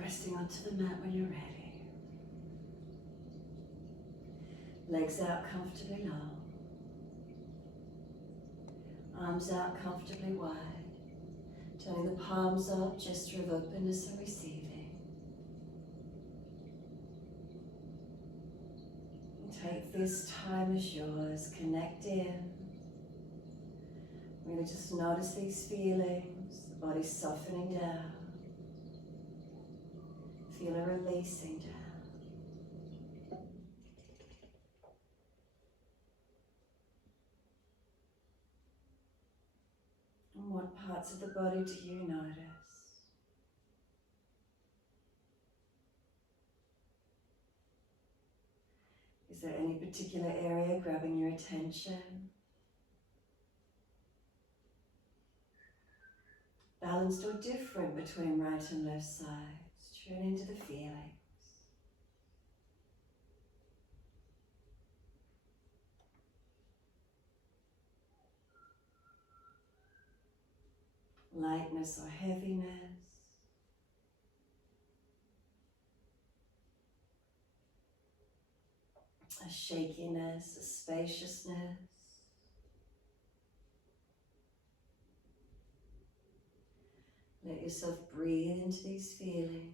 Resting onto the mat when you're ready. Legs out comfortably long. Arms out comfortably wide. Turning the palms up, gesture of openness and receiving. And take this time as yours. Connect in. Really just notice these feelings. The body softening down. Feel it releasing down. And what parts of the body do you notice? Is there any particular area grabbing your attention? Balanced or different between right and left sides? Tune into the feelings. Lightness or heaviness. A shakiness, a spaciousness. Let yourself breathe into these feelings.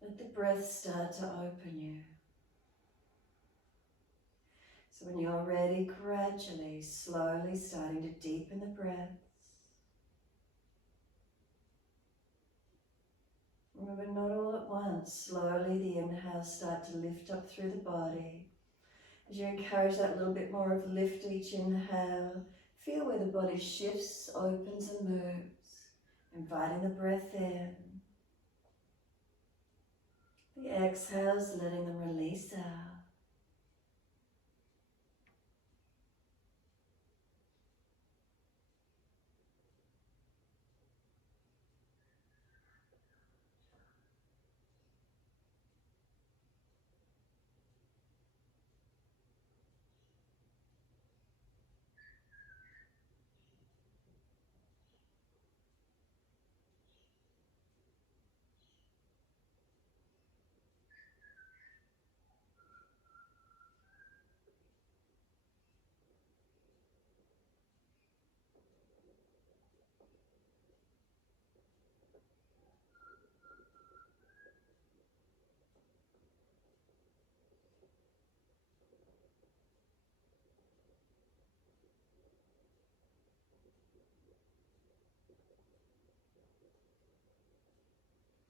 Let the breath start to open you. So when you're ready, gradually, slowly starting to deepen the breaths. Remember, not all at once. Slowly the inhales start to lift up through the body. As you encourage that little bit more of lift each inhale, feel where the body shifts, opens and moves, inviting the breath in. The exhales, letting them release out.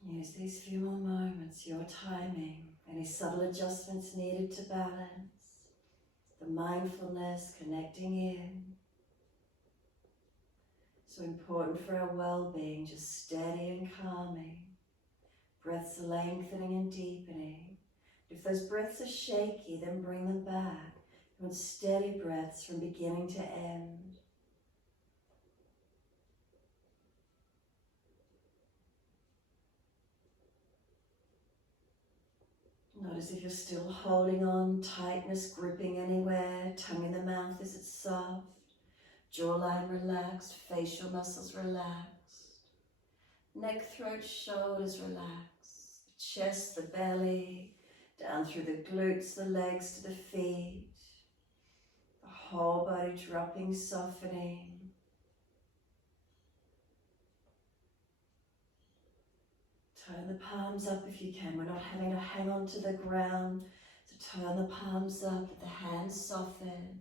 Use these few more moments, your timing, any subtle adjustments needed to balance, the mindfulness connecting in. So important for our well-being, just steady and calming. Breaths lengthening and deepening. If those breaths are shaky, then bring them back. You want steady breaths from beginning to end. Notice if you're still holding on, tightness gripping anywhere, tongue in the mouth, is it soft? Jawline relaxed, facial muscles relaxed. Neck, throat, shoulders relaxed. The chest, the belly, down through the glutes, the legs to the feet. The whole body dropping, softening. Turn the palms up if you can. We're not having to hang on to the ground. So turn the palms up, let the hands soften.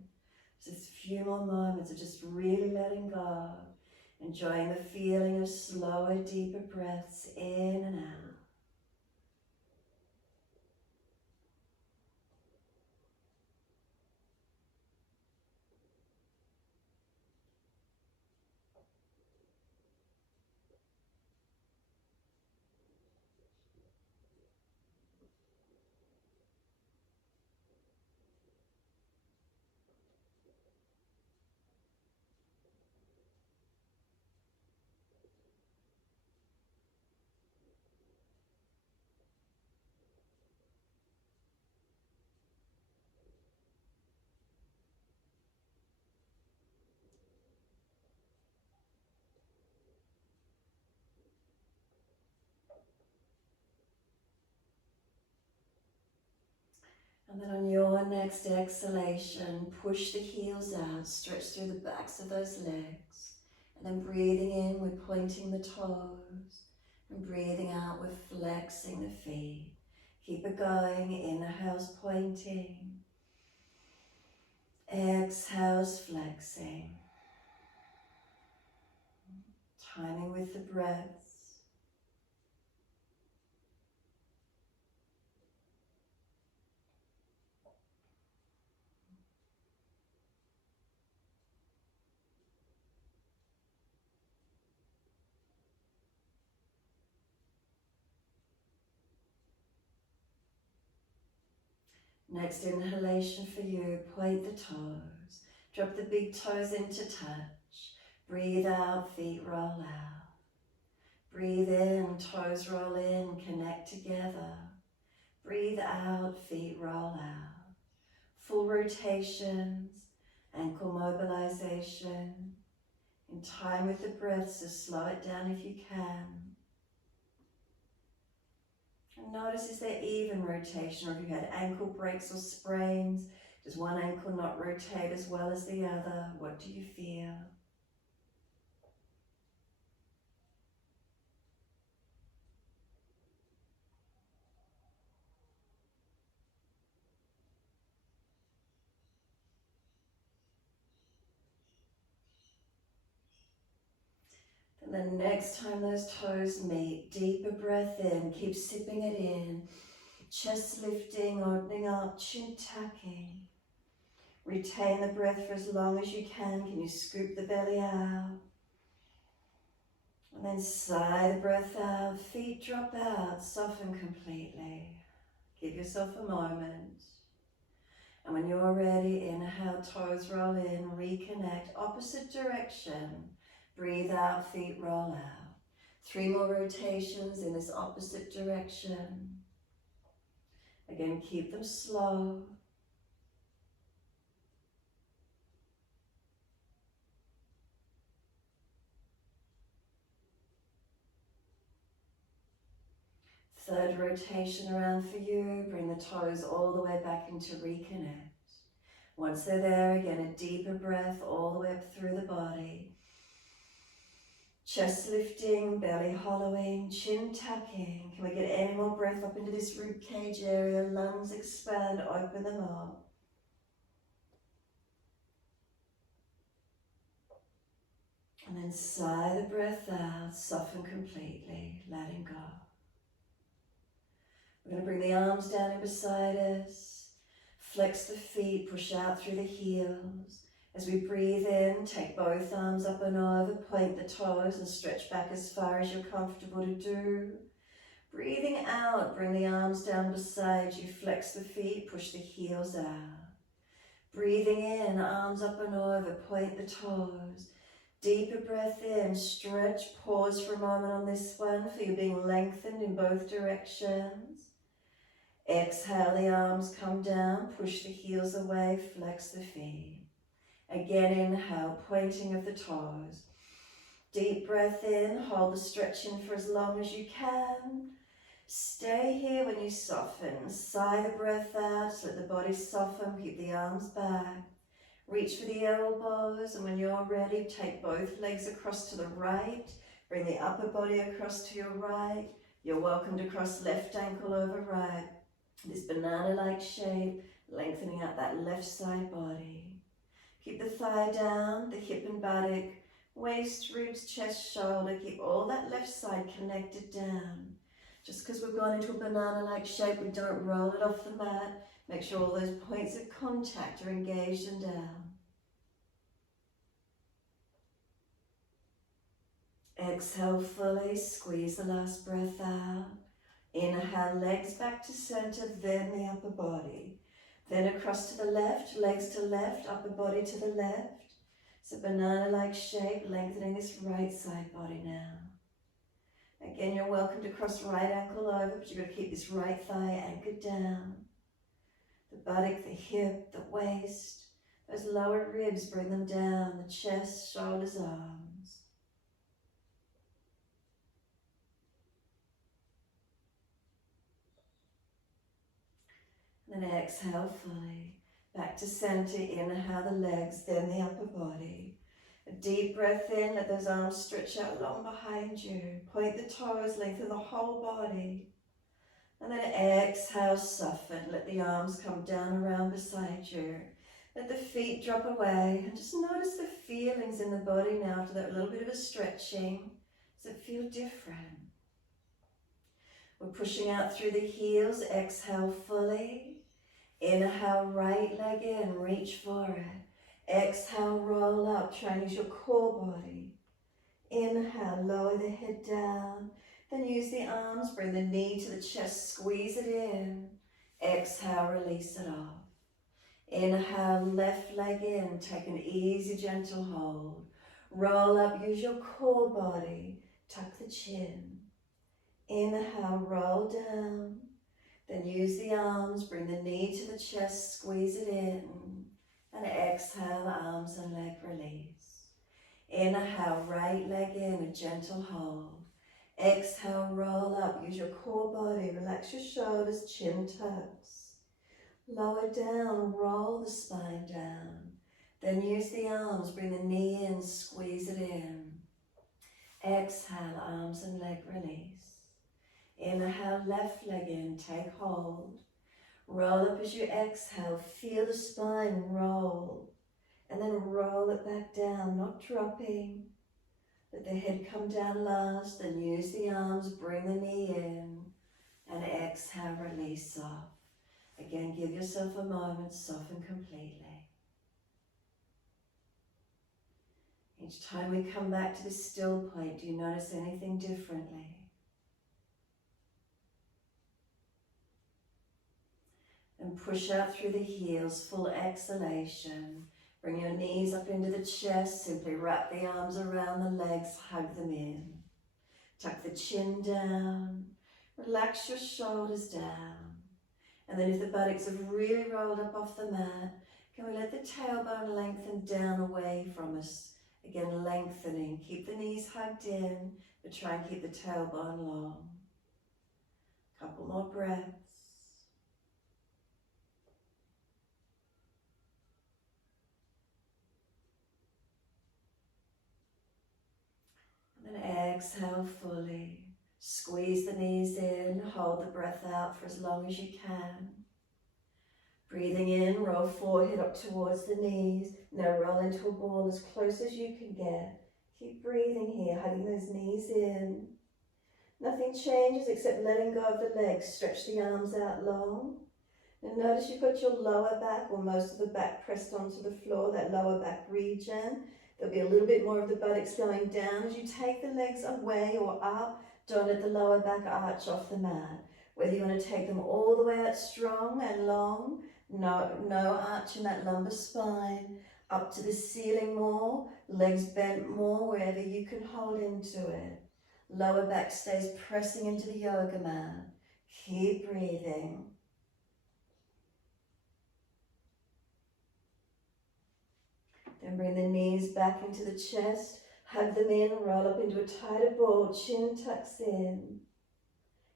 Just a few more moments of just really letting go. Enjoying the feeling of slower, deeper breaths in and out. And then on your next exhalation, push the heels out, stretch through the backs of those legs. And then breathing in, we're pointing the toes. And breathing out, we're flexing the feet. Keep it going, inhales pointing. Exhales flexing. Timing with the breaths. Next inhalation for you, point the toes. Drop the big toes into touch. Breathe out, feet roll out. Breathe in, toes roll in, connect together. Breathe out, feet roll out. Full rotations, ankle mobilization. In time with the breath, so slow it down if you can. And notice, is there even rotation, or if you had ankle breaks or sprains, does one ankle not rotate as well as the other? What do you feel? And then next time those toes meet, deeper breath in, keep sipping it in. Chest lifting, opening up, chin tucking. Retain the breath for as long as you can. Can you scoop the belly out? And then sigh the breath out, feet drop out, soften completely. Give yourself a moment. And when you're ready, inhale, toes roll in, reconnect, opposite direction. Breathe out, feet roll out. 3 more rotations in this opposite direction. Again, keep them slow. Third rotation around for you. Bring the toes all the way back into reconnect. Once they're there, again, a deeper breath all the way up through the body. Chest lifting, belly hollowing, chin tucking. Can we get any more breath up into this rib cage area? Lungs expand, open them up. And then sigh the breath out, soften completely, letting go. We're going to bring the arms down in beside us. Flex the feet, push out through the heels. As we breathe in, take both arms up and over, point the toes and stretch back as far as you're comfortable to do. Breathing out, bring the arms down beside you, flex the feet, push the heels out. Breathing in, arms up and over, point the toes. Deeper breath in, stretch, pause for a moment on this one, feel you being lengthened in both directions. Exhale, the arms come down, push the heels away, flex the feet. Again, inhale, pointing of the toes. Deep breath in, hold the stretching for as long as you can. Stay here when you soften. Sigh the breath out, so let the body soften, keep the arms back. Reach for the elbows, and when you're ready, take both legs across to the right. Bring the upper body across to your right. You're welcome to cross left ankle over right. This banana-like shape, lengthening out that left side body. Keep the thigh down, the hip and buttock, waist, ribs, chest, shoulder. Keep all that left side connected down. Just because we've gone into a banana-like shape, we don't roll it off the mat. Make sure all those points of contact are engaged and down. Exhale fully, squeeze the last breath out. Inhale, legs back to center, then the upper body. Then across to the left, legs to left, upper body to the left. It's a banana-like shape, lengthening this right side body now. Again, you're welcome to cross right ankle over, but you've got to keep this right thigh anchored down. The buttock, the hip, the waist, those lower ribs, bring them down, the chest, shoulders, arms. Then exhale fully. Back to center. Inhale the legs, then the upper body. A deep breath in. Let those arms stretch out long behind you. Point the toes, lengthen the whole body. And then exhale, soften. Let the arms come down around beside you. Let the feet drop away. And just notice the feelings in the body now after that little bit of a stretching. Does it feel different? We're pushing out through the heels. Exhale fully. Inhale, right leg in. Reach for it. Exhale, roll up. Try and use your core body. Inhale, lower the head down. Then use the arms, bring the knee to the chest, squeeze it in. Exhale, release it off. Inhale, left leg in, take an easy, gentle hold. Roll up, use your core body, tuck the chin. Inhale, roll down. Then use the arms, bring the knee to the chest, squeeze it in. And exhale, arms and leg release. Inhale, right leg in, a gentle hold. Exhale, roll up, use your core body, relax your shoulders, chin tucks. Lower down, roll the spine down. Then use the arms, bring the knee in, squeeze it in. Exhale, arms and leg release. Inhale, left leg in, take hold. Roll up as you exhale, feel the spine roll. And then roll it back down, not dropping. Let the head come down last, then use the arms, bring the knee in, and exhale, release off. Again, give yourself a moment, soften completely. Each time we come back to this still point, do you notice anything differently? And push out through the heels, full exhalation. Bring your knees up into the chest, simply wrap the arms around the legs, hug them in. Tuck the chin down, relax your shoulders down. And then if the buttocks have really rolled up off the mat, can we let the tailbone lengthen down away from us? Again, lengthening. Keep the knees hugged in, but try and keep the tailbone long. Couple more breaths. And then exhale fully. Squeeze the knees in, hold the breath out for as long as you can. Breathing in, roll forehead up towards the knees. Now roll into a ball as close as you can get. Keep breathing here, hugging those knees in. Nothing changes except letting go of the legs. Stretch the arms out long. And notice you've got your lower back, or most of the back pressed onto the floor, that lower back region. There'll be a little bit more of the buttocks going down. As you take the legs away or up, don't let the lower back arch off the mat. Whether you want to take them all the way out strong and long, no arch in that lumbar spine, up to the ceiling more, legs bent more, wherever you can hold into it. Lower back stays pressing into the yoga mat. Keep breathing. Then bring the knees back into the chest, hug them in, roll up into a tighter ball, chin tucks in.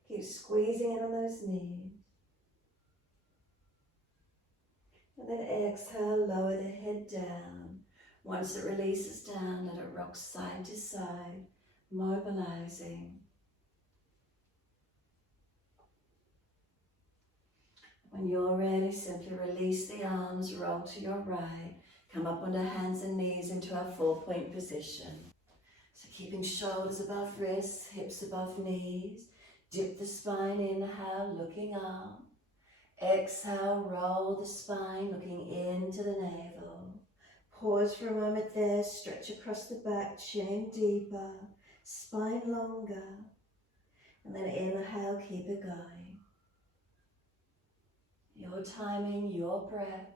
Keep squeezing in on those knees. And then exhale, lower the head down. Once it releases down, let it rock side to side, mobilizing. When you're ready, simply release the arms, roll to your right. Come up onto hands and knees into our 4-point position. So keeping shoulders above wrists, hips above knees. Dip the spine, inhale, looking up. Exhale, roll the spine, looking into the navel. Pause for a moment there, stretch across the back, chin in deeper, spine longer. And then inhale, keep it going. Your timing, your breaths.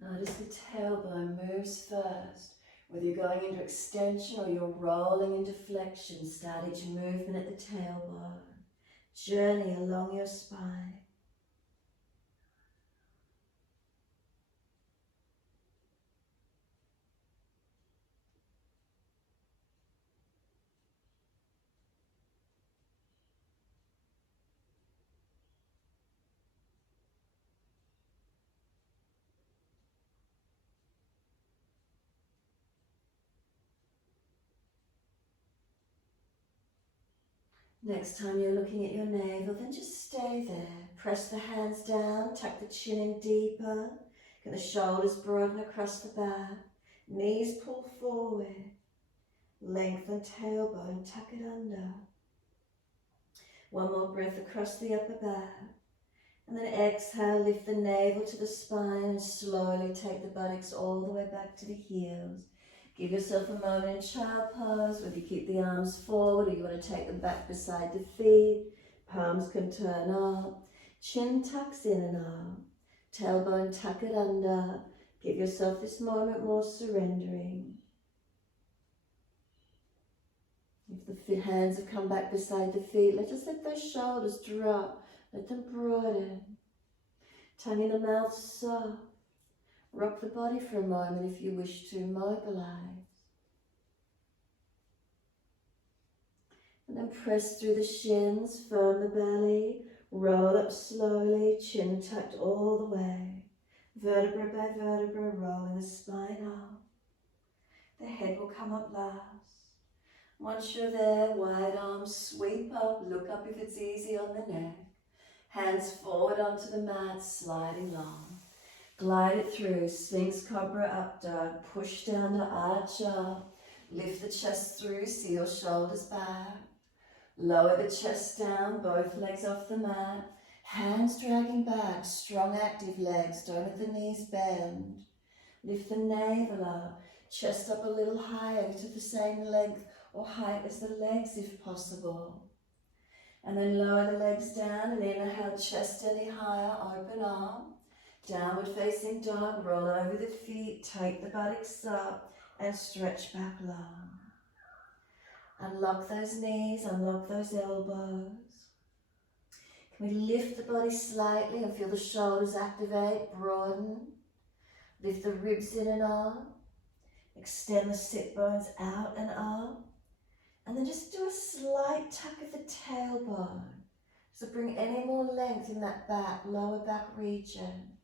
Notice the tailbone moves first. Whether you're going into extension or you're rolling into flexion, start each movement at the tailbone. Journey along your spine. Next time you're looking at your navel, then just stay there. Press the hands down, tuck the chin in deeper. Get the shoulders broaden across the back. Knees pull forward. Lengthen tailbone, tuck it under. One more breath across the upper back. And then exhale, lift the navel to the spine and slowly take the buttocks all the way back to the heels. Give yourself a moment in child pose, whether you keep the arms forward or you want to take them back beside the feet. Palms can turn up. Chin tucks in and up. Tailbone tuck it under. Give yourself this moment more surrendering. If the hands have come back beside the feet, just let those shoulders drop. Let them broaden. Tongue in the mouth soft. Rock the body for a moment if you wish to. Mobilize. And then press through the shins, firm the belly. Roll up slowly, chin tucked all the way. Vertebra by vertebra, rolling the spine up. The head will come up last. Once you're there, wide arms sweep up. Look up if it's easy on the neck. Hands forward onto the mat, sliding long. Glide it through, Sphinx Cobra up dog. Push down to arch up. Lift the chest through, seal shoulders back. Lower the chest down, both legs off the mat. Hands dragging back, strong active legs, don't let the knees bend. Lift the navel up, chest up a little higher to the same length or height as the legs if possible. And then lower the legs down and inhale, chest any higher, open up. Downward facing dog, roll over the feet, take the buttocks up and stretch back long. Unlock those knees, unlock those elbows. Can we lift the body slightly and feel the shoulders activate, broaden. Lift the ribs in and up. Extend the sit bones out and up. And then just do a slight tuck of the tailbone. So bring any more length in that back, lower back region.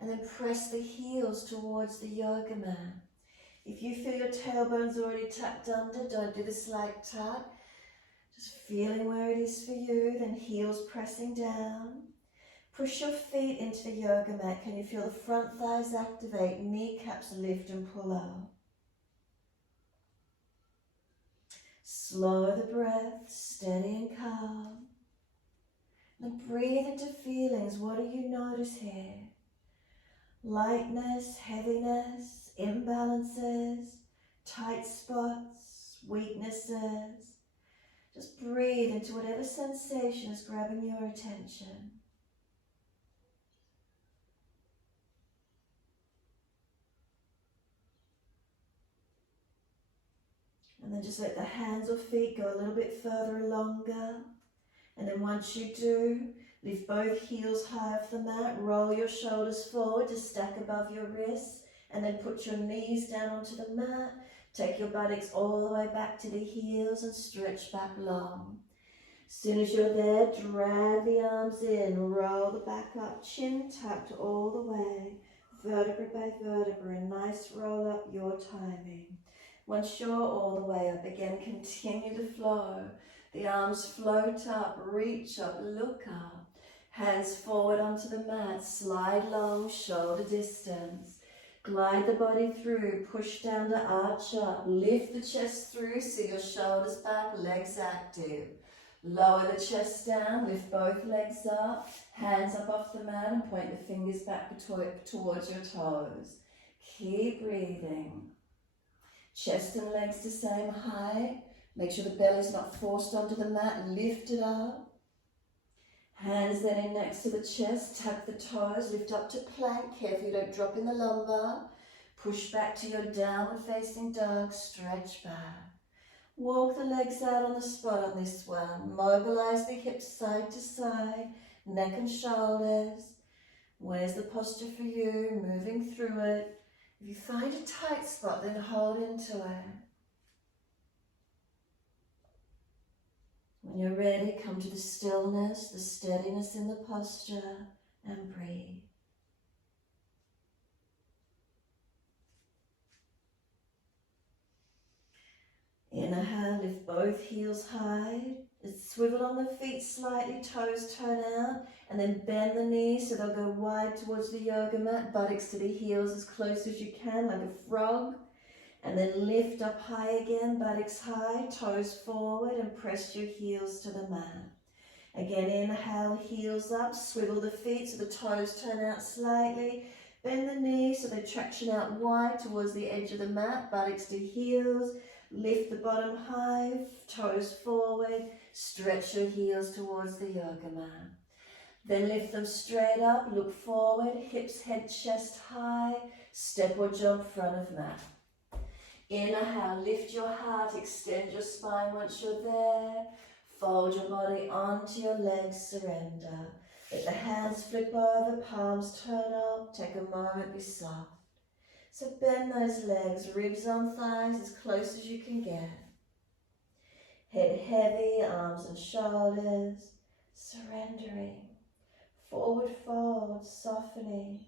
And then press the heels towards the yoga mat. If you feel your tailbone's already tucked under, don't do the slight tuck. Just feeling where it is for you, then heels pressing down. Push your feet into the yoga mat. Can you feel the front thighs activate, kneecaps lift and pull up? Slow the breath, steady and calm. And breathe into feelings. What do you notice here? Lightness, heaviness, imbalances, tight spots, weaknesses. Just breathe into whatever sensation is grabbing your attention. And then just let the hands or feet go a little bit further longer. And then once you do, lift both heels high off the mat, roll your shoulders forward to stack above your wrists, and then put your knees down onto the mat. Take your buttocks all the way back to the heels and stretch back long. As soon as you're there, drag the arms in, roll the back up, chin tucked all the way, vertebra by vertebra, a nice roll up, your timing. Once you're all the way up, again, continue the flow. The arms float up, reach up, look up. Hands forward onto the mat, slide long, shoulder distance. Glide the body through, push down to arch up. Lift the chest through, see your shoulders back, legs active. Lower the chest down, lift both legs up. Hands up off the mat and point the fingers back towards your toes. Keep breathing. Chest and legs the same height. Make sure the belly's not forced onto the mat. Lift it up. Hands then in next to the chest. Tuck the toes. Lift up to plank. Careful you don't drop in the lumbar. Push back to your downward facing dog. Stretch back. Walk the legs out on the spot on this one. Mobilize the hips side to side. Neck and shoulders. Where's the posture for you? Moving through it. If you find a tight spot, then hold into it. When you're ready, come to the stillness, the steadiness in the posture, and breathe. Inhale, lift both heels high, Swivel on the feet slightly, toes turn out, and then bend the knees so they'll go wide towards the yoga mat, buttocks to the heels as close as you can, like a frog. And then lift up high again, buttocks high, toes forward, and press your heels to the mat. Again, inhale, heels up, swivel the feet so the toes turn out slightly. Bend the knees so they traction out wide towards the edge of the mat, buttocks to heels. Lift the bottom high, toes forward, stretch your heels towards the yoga mat. Then lift them straight up, look forward, hips, head, chest high, step or jump front of mat. Inhale, lift your heart, extend your spine once you're there. Fold your body onto your legs, surrender. Let the hands flip over, palms turn up, take a moment, be soft. So bend those legs, ribs on thighs as close as you can get. Head heavy, arms and shoulders, surrendering. Forward fold, softening.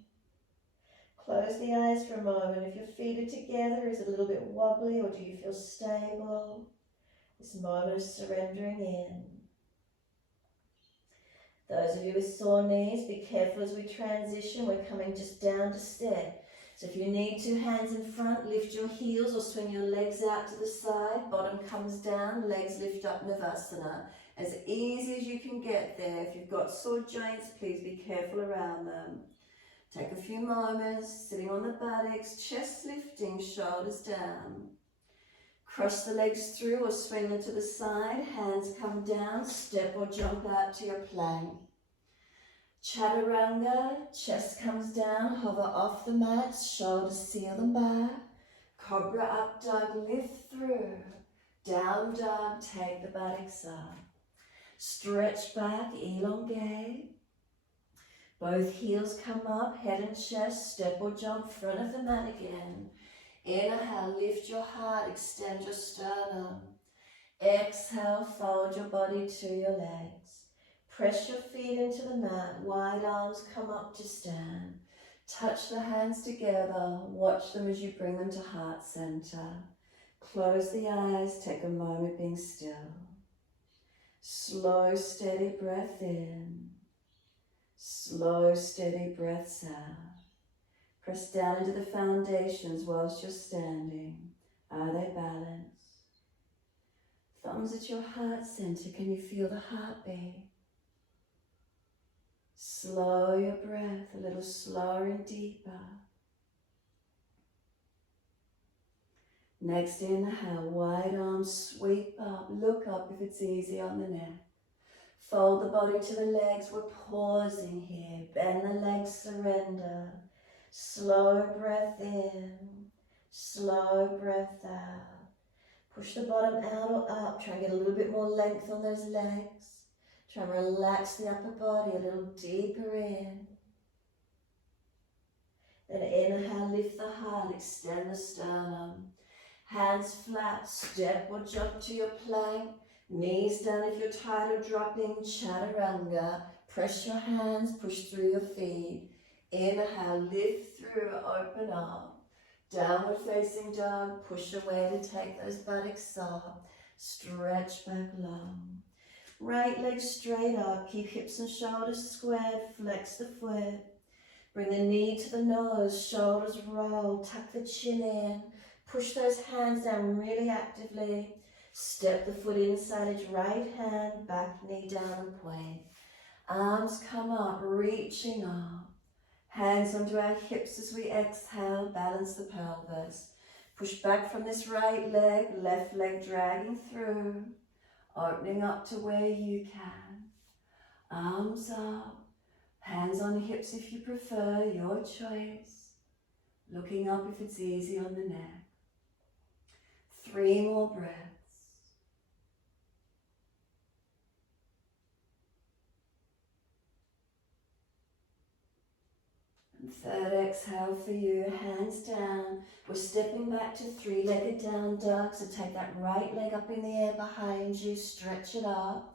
Close the eyes for a moment. If your feet are together, is it a little bit wobbly or do you feel stable? This moment of surrendering in. Those of you with sore knees, be careful as we transition. We're coming just down to step. So if you need to, hands in front, lift your heels or swing your legs out to the side. Bottom comes down, legs lift up, Navasana. As easy as you can get there. If you've got sore joints, please be careful around them. Take a few moments, sitting on the buttocks, chest lifting, shoulders down. Cross the legs through or swing them to the side, hands come down, step or jump out to your plank. Chaturanga, chest comes down, hover off the mat, shoulders seal them back. Cobra up dog, lift through. Down dog, take the buttocks up. Stretch back, elongate. Both heels come up, head and chest, step or jump front of the mat again. Inhale, lift your heart, extend your sternum. Exhale, fold your body to your legs. Press your feet into the mat, wide arms come up to stand. Touch the hands together, watch them as you bring them to heart center. Close the eyes, take a moment being still. Slow, steady breath in. Slow, steady breaths out. Press down into the foundations whilst you're standing. Are they balanced? Thumbs at your heart center. Can you feel the heartbeat? Slow your breath a little slower and deeper. Next inhale, wide arms sweep up. Look up if it's easy on the neck. Fold the body to the legs. We're pausing here. Bend the legs, surrender. Slow breath in, slow breath out. Push the bottom out or up. Try and get a little bit more length on those legs. Try and relax the upper body a little deeper in. Then inhale, lift the heart, extend the sternum. Hands flat, step or jump to your plank. Knees down if you're tired of dropping, chaturanga. Press your hands, push through your feet. Inhale, lift through, open up. Downward facing dog, push away to take those buttocks up. Stretch back long. Right leg straight up, keep hips and shoulders squared, flex the foot. Bring the knee to the nose, shoulders roll, tuck the chin in. Push those hands down really actively. Step the foot inside edge, right hand, back knee down and point. Arms come up, reaching up. Hands onto our hips as we exhale, balance the pelvis. Push back from this right leg, left leg dragging through, opening up to where you can. Arms up, hands on hips if you prefer, your choice. Looking up if it's easy on the neck. 3 more breaths. Third exhale for you, hands down. We're stepping back to 3-legged down dog. So take that right leg up in the air behind you, stretch it up.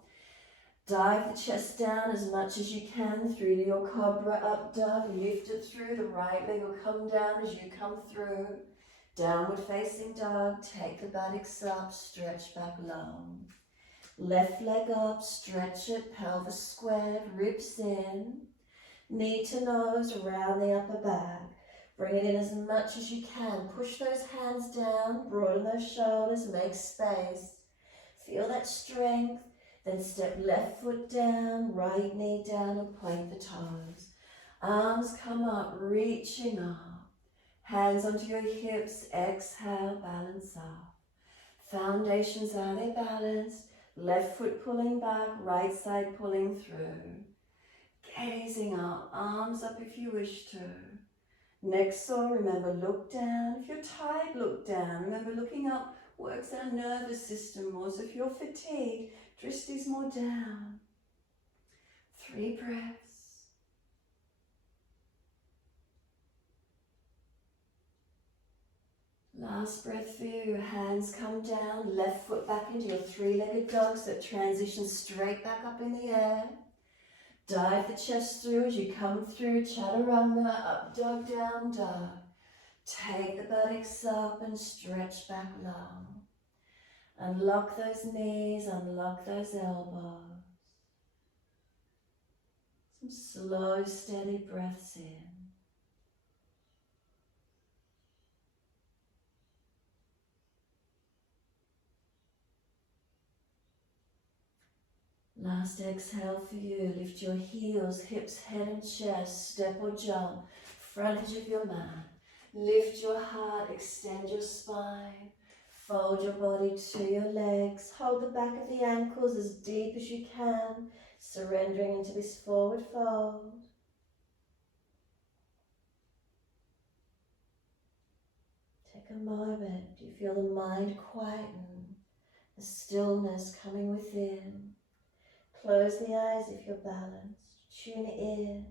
Dive the chest down as much as you can through to your cobra up dog. Lift it through, the right leg will come down as you come through. Downward facing dog, take the buttocks up, stretch back long. Left leg up, stretch it, pelvis squared, ribs in. Knee to nose, around the upper back. Bring it in as much as you can. Push those hands down, broaden those shoulders, make space. Feel that strength. Then step left foot down, right knee down and point the toes. Arms come up, reaching up. Hands onto your hips, exhale, balance up. Foundations, are they balanced? Left foot pulling back, right side pulling through. Gazing up, arms up if you wish to. Next saw, remember, look down. If you're tired, look down. Remember, looking up works our nervous system more. So if you're fatigued, dristies more down. 3 breaths. Last breath for you. Hands come down, left foot back into your 3-legged dog, so transition straight back up in the air. Dive the chest through as you come through, chaturanga, up dog, down dog. Take the buttocks up and stretch back long. Unlock those knees, unlock those elbows. Some slow, steady breaths in. Last exhale for you. Lift your heels, hips, head and chest. Step or jump. Front edge of your mat. Lift your heart, extend your spine. Fold your body to your legs. Hold the back of the ankles as deep as you can. Surrendering into this forward fold. Take a moment. Do you feel the mind quieten? The stillness coming within. Close the eyes if you're balanced. Tune in.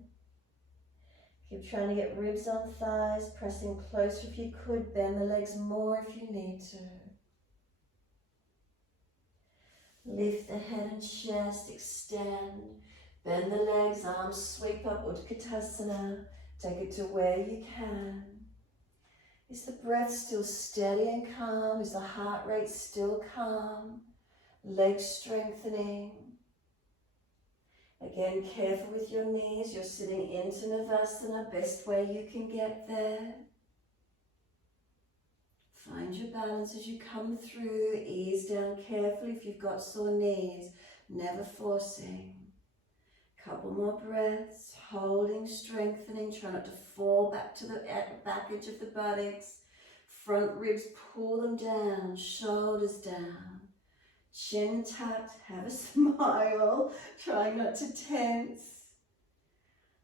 Keep trying to get ribs on thighs, pressing closer if you could. Bend the legs more if you need to. Lift the head and chest, extend. Bend the legs, arms sweep up, Utkatasana. Take it to where you can. Is the breath still steady and calm? Is the heart rate still calm? Legs strengthening. Again, careful with your knees. You're sitting into Navasana, best way you can get there. Find your balance as you come through. Ease down carefully if you've got sore knees, never forcing. Couple more breaths, holding, strengthening. Try not to fall back to the back edge of the buttocks. Front ribs, pull them down, shoulders down. Chin tucked, have a smile, try not to tense.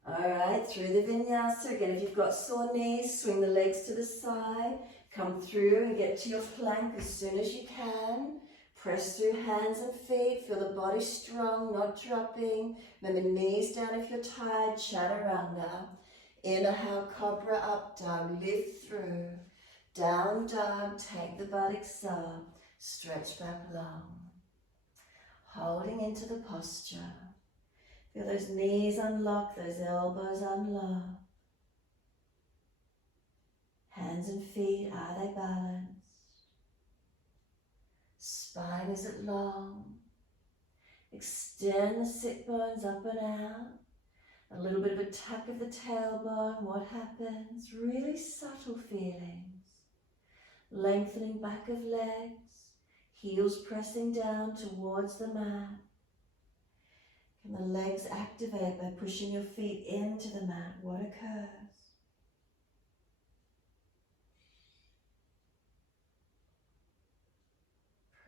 Alright, through the vinyasa. Again, if you've got sore knees, swing the legs to the side. Come through and get to your plank as soon as you can. Press through hands and feet, feel the body strong, not dropping. Remember, knees down if you're tired, chaturanga. Inhale, cobra, up dog, lift through. Down dog, take the buttocks up, stretch back long. Holding into the posture. Feel those knees unlock, those elbows unlock. Hands and feet, are they balanced? Spine, is it long? Extend the sit bones up and out. A little bit of a tuck of the tailbone. What happens? Really subtle feelings. Lengthening back of legs. Heels pressing down towards the mat. Can the legs activate by pushing your feet into the mat? What occurs?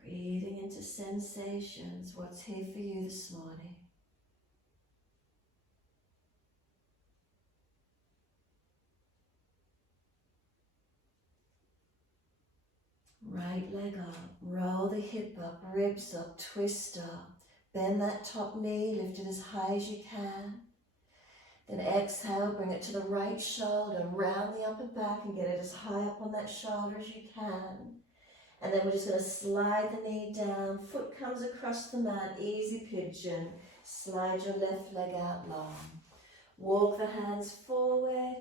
Breathing into sensations. What's here for you this morning? Right leg up, roll the hip up, ribs up, twist up. Bend that top knee, lift it as high as you can. Then exhale, bring it to the right shoulder, round the upper back and get it as high up on that shoulder as you can. And then we're just going to slide the knee down, foot comes across the mat, easy pigeon. Slide your left leg out long. Walk the hands forward.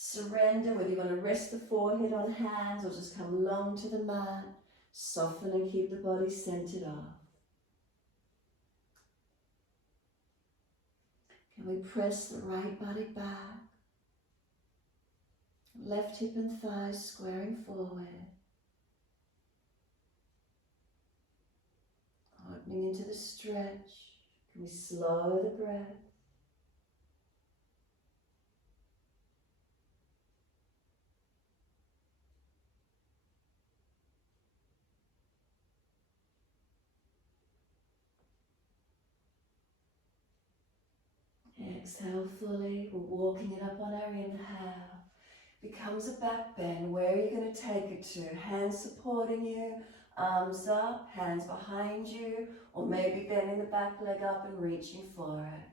Surrender, whether you want to rest the forehead on hands or just come long to the mat. Soften and keep the body centered off. And we press the right body back. Left hip and thighs squaring forward. Opening into the stretch. Can we slow the breath? Exhale fully. We're walking it up on our inhale. Becomes a back bend. Where are you going to take it to? Hands supporting you, arms up, hands behind you, or maybe bending the back leg up and reaching for it.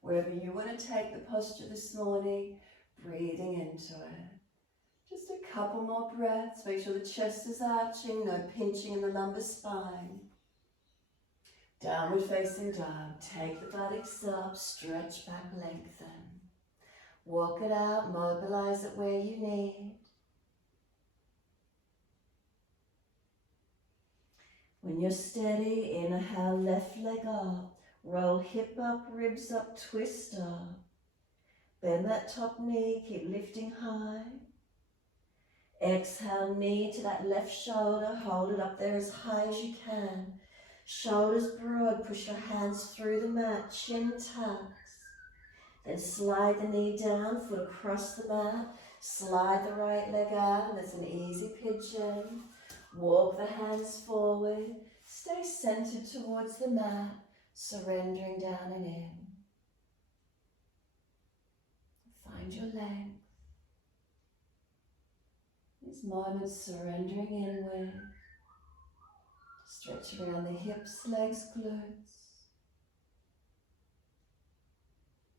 Wherever you want to take the posture this morning, breathing into it. Just a couple more breaths. Make sure the chest is arching, no pinching in the lumbar spine. Downward facing dog. Take the buttocks up, stretch back, lengthen. Walk it out, mobilize it where you need. When you're steady, inhale, left leg up. Roll hip up, ribs up, twist up. Bend that top knee, keep lifting high. Exhale, knee to that left shoulder, hold it up there as high as you can. Shoulders broad, push your hands through the mat, chin tucks. Then slide the knee down, foot across the mat. Slide the right leg out, and that's an easy pigeon. Walk the hands forward. Stay centered towards the mat, surrendering down and in. Find your length. These moments surrendering inward. Stretch around the hips, legs, glutes.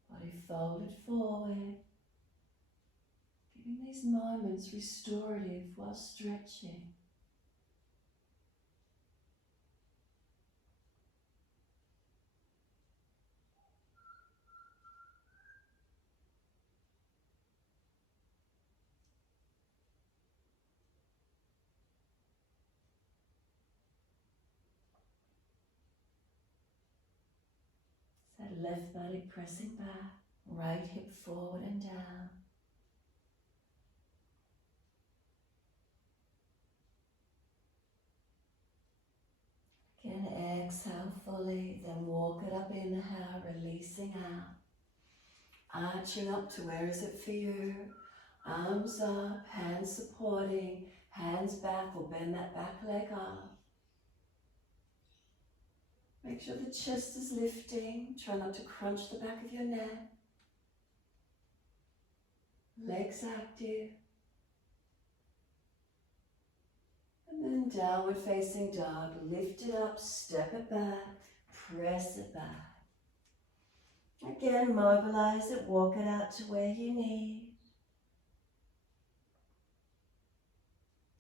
Body folded forward. Giving these moments restorative while stretching. That left body pressing back, right hip forward and down. Again, exhale fully, then walk it up, inhale, releasing out. Arching up to where is it for you? Arms up, hands supporting, hands back, or bend that back leg up. Make sure the chest is lifting. Try not to crunch the back of your neck. Legs active. And then downward facing dog. Lift it up, step it back, press it back. Again, mobilize it, walk it out to where you need.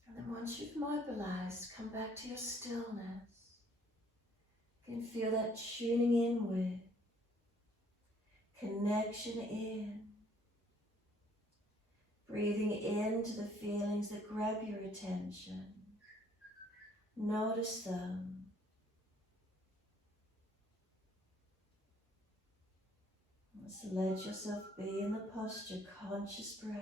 And then once you've mobilized, come back to your stillness. You can feel that tuning inward, connection in, breathing into the feelings that grab your attention. Notice them. So let yourself be in the posture, conscious breath.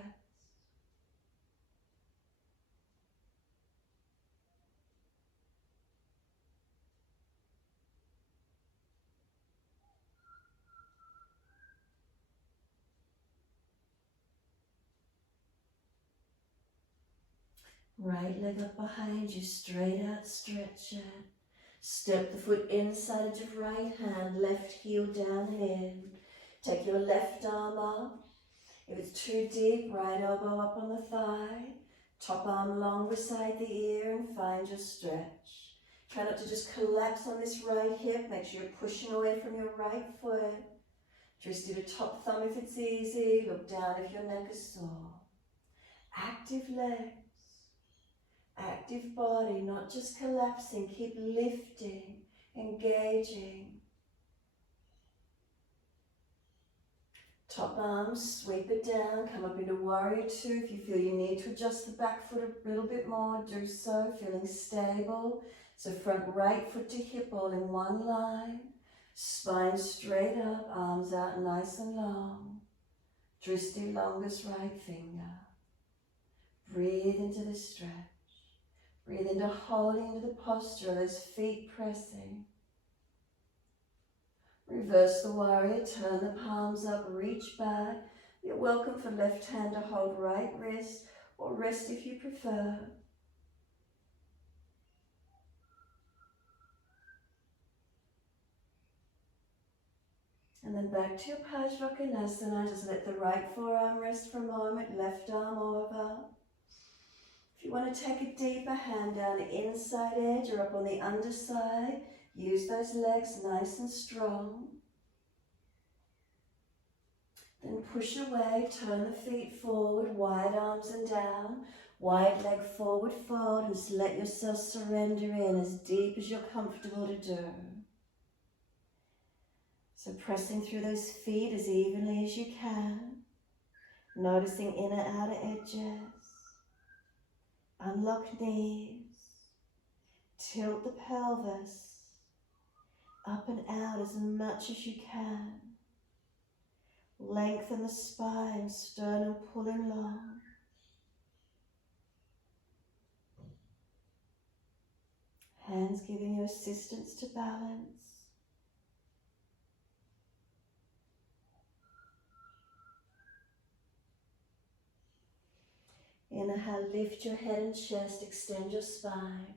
Right leg up behind you, straight out, stretch it. Step the foot inside of your right hand, left heel down and in. Take your left arm up. If it's too deep, right elbow up on the thigh. Top arm long beside the ear and find your stretch. Try not to just collapse on this right hip. Make sure you're pushing away from your right foot. Twist to top thumb if it's easy. Look down if your neck is sore. Active legs. Active body, not just collapsing. Keep lifting, engaging. Top arm, sweep it down, come up into warrior two. If you feel you need to adjust the back foot a little bit more, do so, feeling stable. So front right foot to hip all in one line. Spine straight up, arms out nice and long. Dristi longest right finger. Breathe into the stretch. Breathe into holding into the posture of those feet pressing. Reverse the warrior, turn the palms up, reach back. You're welcome for left hand to hold right wrist, or rest if you prefer. And then back to your Pajvakonasana. Just let the right forearm rest for a moment, left arm over. If you want to take a deeper, hand down the inside edge or up on the underside. Use those legs nice and strong. Then push away, turn the feet forward, wide arms and down. Wide leg forward fold, and just let yourself surrender in as deep as you're comfortable to do. So pressing through those feet as evenly as you can. Noticing inner outer edges. Unlock knees. Tilt the pelvis up and out as much as you can. Lengthen the spine, sternum pulling long. Hands giving you assistance to balance. Inhale, lift your head and chest, extend your spine.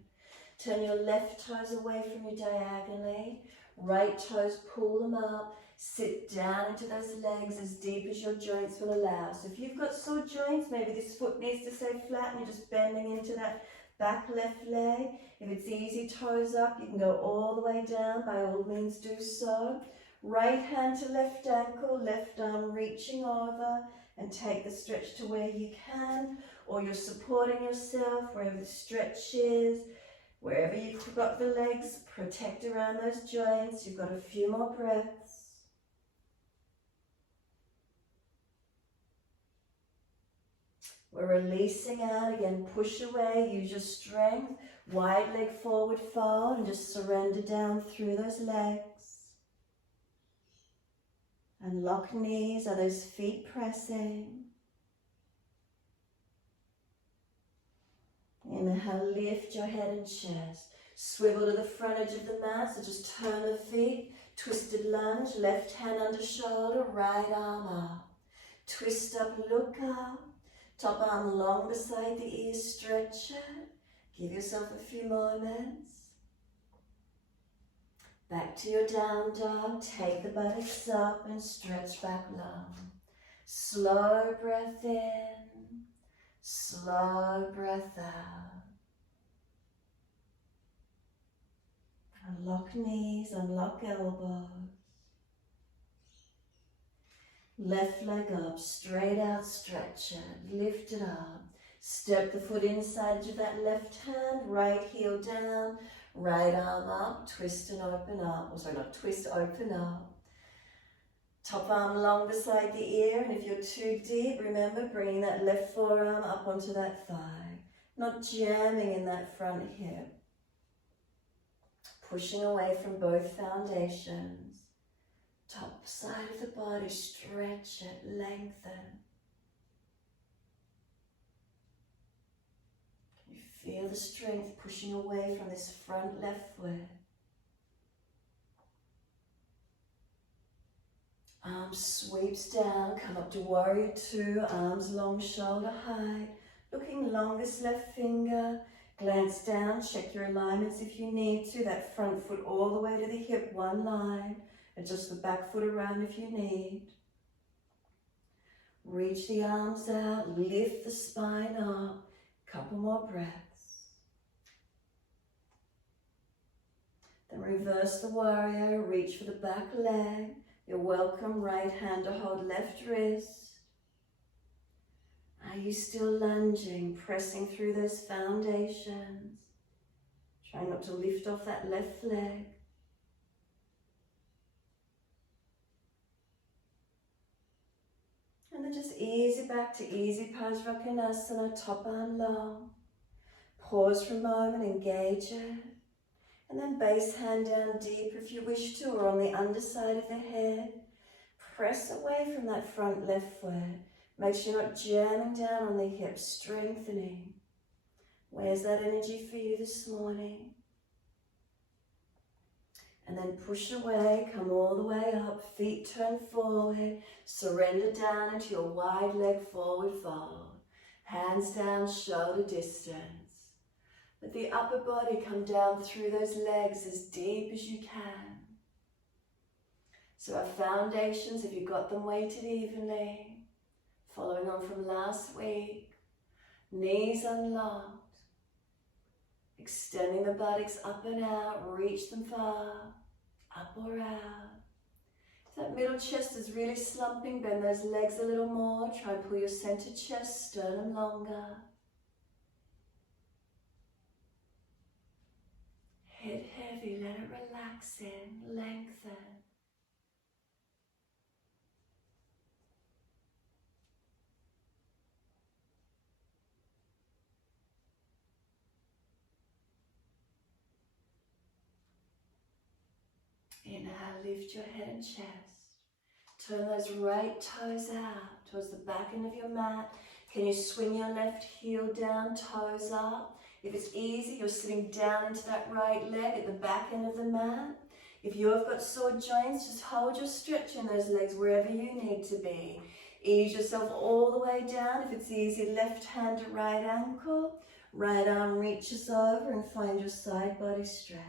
Turn your left toes away from you diagonally. Right toes, pull them up. Sit down into those legs as deep as your joints will allow. So if you've got sore joints, maybe this foot needs to stay flat and you're just bending into that back left leg. If it's easy, toes up, you can go all the way down. By all means, do so. Right hand to left ankle, left arm reaching over, and take the stretch to where you can, or you're supporting yourself wherever the stretch is. Wherever you've got the legs, protect around those joints. You've got a few more breaths. We're releasing out again, push away, use your strength. Wide leg forward fold and just surrender down through those legs. And lock knees, are those feet pressing? Inhale, lift your head and chest. Swivel to the front edge of the mat, so just turn the feet. Twisted lunge, left hand under shoulder, right arm up. Twist up, look up. Top arm long beside the ear, stretch it. Give yourself a few moments. Back to your down dog. Take the buttocks up and stretch back long. Slow breath in. Slow breath out. Unlock knees, unlock elbows. Left leg up, straight out, stretch it, lift it up. Step the foot inside edge of that left hand, right heel down, right arm up, twist and open up. Sorry, not twist, open up. Top arm long beside the ear, and if you're too deep, remember bringing that left forearm up onto that thigh. Not jamming in that front hip. Pushing away from both foundations. Top side of the body, stretch it, lengthen. Can you feel the strength pushing away from this front left foot? Arm sweeps down, come up to warrior two, arms long shoulder height. Looking longest left finger, glance down, check your alignments if you need to. That front foot all the way to the hip, one line. Adjust the back foot around if you need. Reach the arms out, lift the spine up. Couple more breaths. Then reverse the warrior, reach for the back leg. You're welcome, right hand to hold left wrist. Are you still lunging, pressing through those foundations? Try not to lift off that left leg. And then just easy back to easy Pajvakonasana, top arm long. Pause for a moment, engage it. And then base hand down deeper if you wish to, or on the underside of the head. Press away from that front left foot. Make sure you're not jamming down on the hips, strengthening. Where's that energy for you this morning? And then push away, come all the way up, feet turn forward, surrender down into your wide leg forward fold. Hands down, shoulder distance. Let the upper body come down through those legs as deep as you can. So our foundations, if you got them weighted evenly, following on from last week, knees unlocked, extending the buttocks up and out, reach them far, up or out. If that middle chest is really slumping, bend those legs a little more, try and pull your center chest, sternum longer. Head heavy, let it relax in, lengthen. Inhale, lift your head and chest. Turn those right toes out towards the back end of your mat. Can you swing your left heel down, toes up? If it's easy, you're sitting down into that right leg at the back end of the mat. If you have got sore joints, just hold your stretch in those legs wherever you need to be. Ease yourself all the way down. If it's easy, left hand to right ankle. Right arm reaches over and find your side body stretch.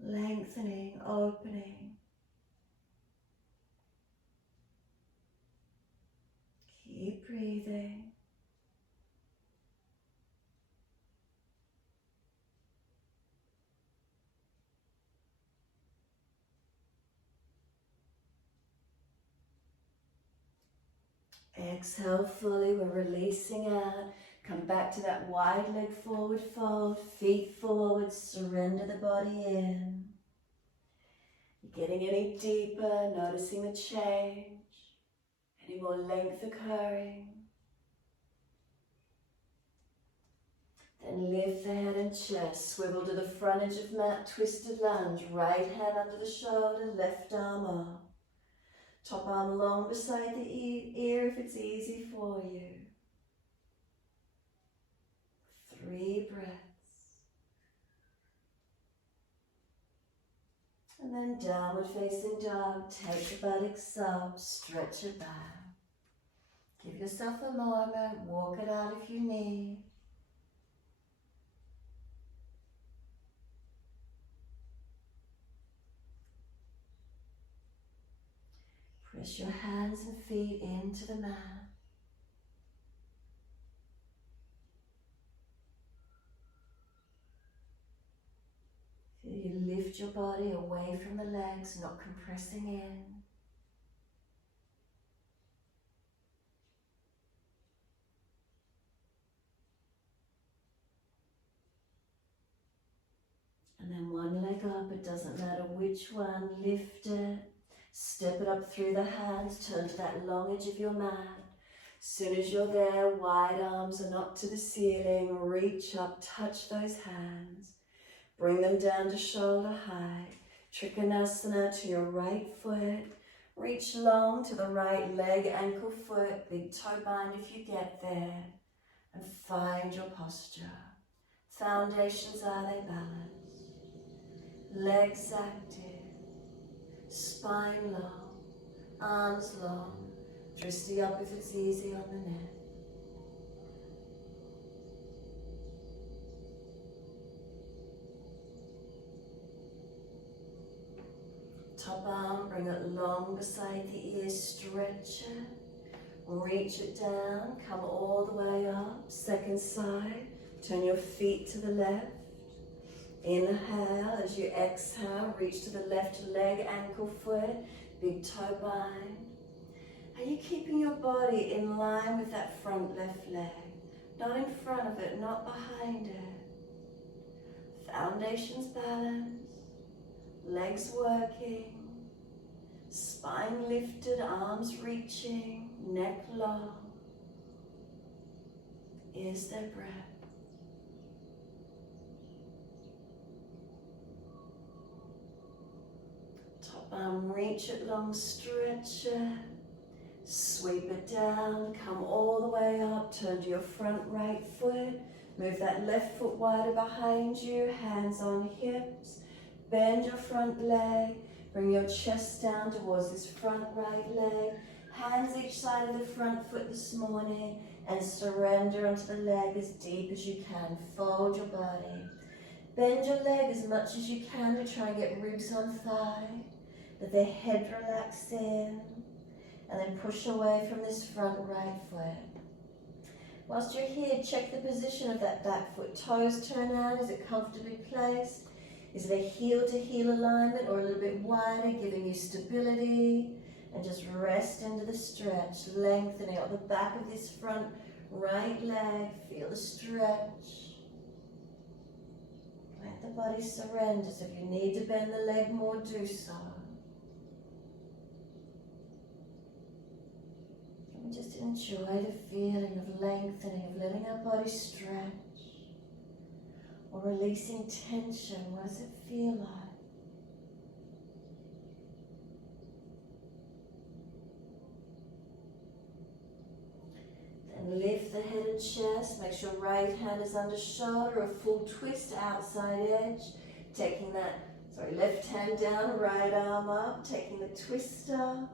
Lengthening, opening. Keep breathing. Exhale fully, we're releasing out. Come back to that wide leg forward fold, feet forward, surrender the body in. You're getting any deeper, noticing the change, any more length occurring. Then lift the head and chest, swivel to the front edge of mat, twisted lunge, right hand under the shoulder, left arm up. Top arm long beside the ear if it's easy for you. 3 breaths. And then downward facing dog, take the buttocks up, stretch it back. Give yourself a moment, walk it out if you need. Press your hands and feet into the mat. Feel you lift your body away from the legs, not compressing in. And then one leg up, it doesn't matter which one, lift it. Step it up through the hands, turn to that long edge of your mat. Soon as you're there, wide arms and up to the ceiling, reach up, touch those hands. Bring them down to shoulder height. Trikonasana to your right foot. Reach long to the right leg, ankle, foot, big toe bind if you get there. And find your posture. Foundations, are they balanced? Legs active. Spine long, arms long, twisting up if it's easy on the neck. Top arm, bring it long beside the ear, stretch it, reach it down, come all the way up, second side, turn your feet to the left. Inhale, as you exhale, reach to the left leg, ankle, foot, big toe bind. Are you keeping your body in line with that front left leg? Not in front of it, not behind it. Foundations balanced, legs working, spine lifted, arms reaching, neck long. Is there breath? Reach it long, stretch it. Sweep it down, come all the way up, turn to your front right foot. Move that left foot wider behind you, hands on hips. Bend your front leg, bring your chest down towards this front right leg. Hands each side of the front foot this morning and surrender onto the leg as deep as you can. Fold your body. Bend your leg as much as you can to try and get ribs on thigh. Let the head relax in. And then push away from this front right foot. Whilst you're here, check the position of that back foot. Toes turn out. Is it comfortably placed? Is it a heel to heel alignment or a little bit wider, giving you stability? And just rest into the stretch, lengthening out the back of this front right leg. Feel the stretch. Let the body surrender. So if you need to bend the leg more, do so. Just enjoy the feeling of lengthening, of letting our body stretch or releasing tension. What does it feel like? Then lift the head and chest. Make sure right hand is under shoulder, a full twist outside edge. Taking that, left hand down, right arm up, taking the twist up.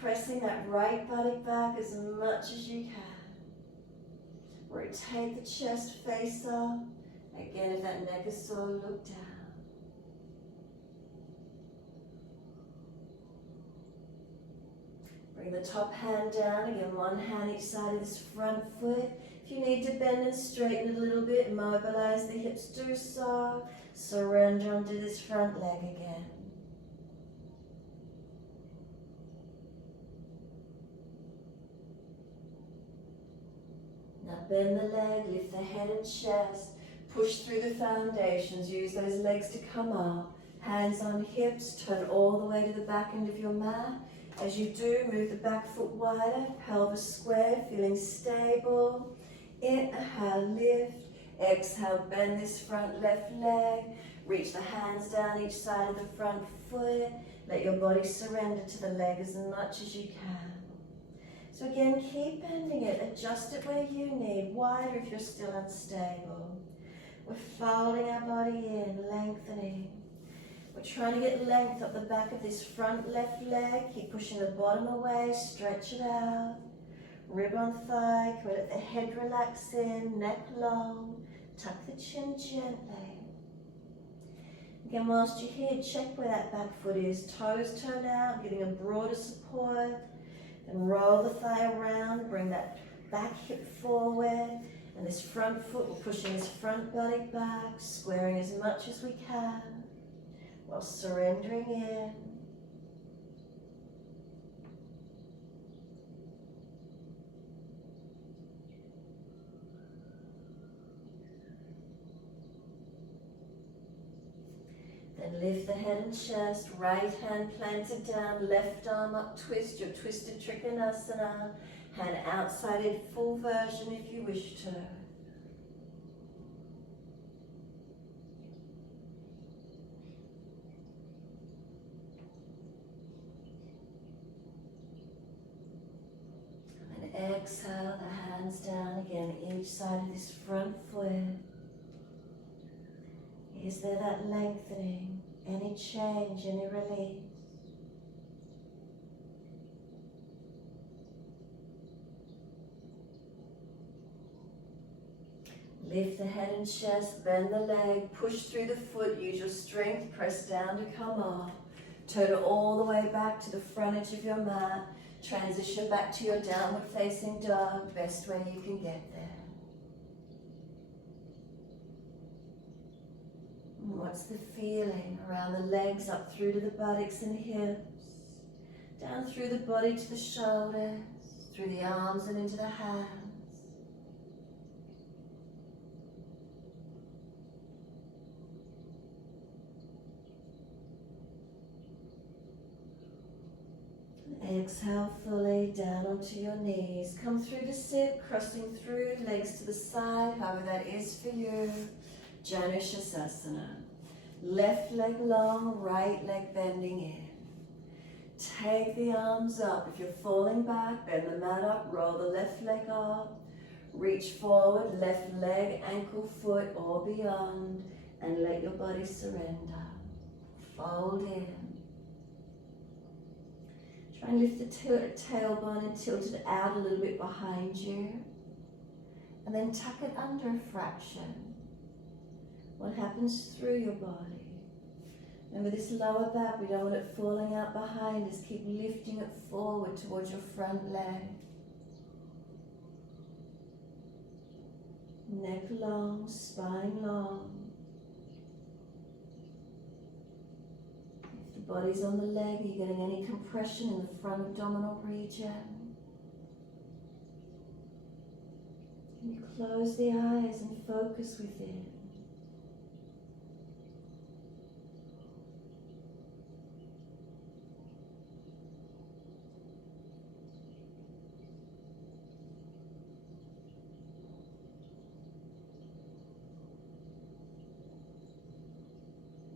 Pressing that right buttock back as much as you can. Rotate the chest face up. Again, if that neck is sore, look down. Bring the top hand down. Again, one hand each side of this front foot. If you need to bend and straighten it a little bit, mobilize the hips, do so. Surrender onto this front leg again. Now bend the leg, lift the head and chest, push through the foundations, use those legs to come up. Hands on hips, turn all the way to the back end of your mat. As you do, move the back foot wider, pelvis square, feeling stable. Inhale, lift. Exhale, bend this front left leg. Reach the hands down each side of the front foot. Let your body surrender to the leg as much as you can. So again, keep bending it, adjust it where you need, wider if you're still unstable. We're folding our body in, lengthening. We're trying to get length up the back of this front left leg. Keep pushing the bottom away, stretch it out. Rib on thigh, can we let the head relax in, neck long, tuck the chin gently. Again, whilst you're here, check where that back foot is. Toes turn out, getting a broader support. Then roll the thigh around, bring that back hip forward. And this front foot, we're pushing this front buttock back, squaring as much as we can, while surrendering in. Then lift the head and chest, right hand planted down, left arm up, twist your twisted Trikonasana, hand outside in full version if you wish to. And then exhale, the hands down again, each side of this front foot. Is there that lengthening, any change, any release? Lift the head and chest, bend the leg, push through the foot, use your strength, press down to come up. Turn all the way back to the front edge of your mat. Transition back to your downward facing dog, best way you can get there. What's the feeling around the legs, up through to the buttocks and hips, down through the body to the shoulders, through the arms and into the hands. Exhale fully down onto your knees. Come through to sit, crossing through, legs to the side, however that is for you. Janushasana. Left leg long, right leg bending in. Take the arms up. If you're falling back, bend the mat up, roll the left leg up. Reach forward, left leg, ankle, foot, or beyond, and let your body surrender. Fold in. Try and lift the tailbone and tilt it out a little bit behind you. And then tuck it under a fraction. What happens through your body? Remember this lower back, we don't want it falling out behind us. Keep lifting it forward towards your front leg. Neck long, spine long. If the body's on the leg, are you getting any compression in the front abdominal region? Can you close the eyes and focus within?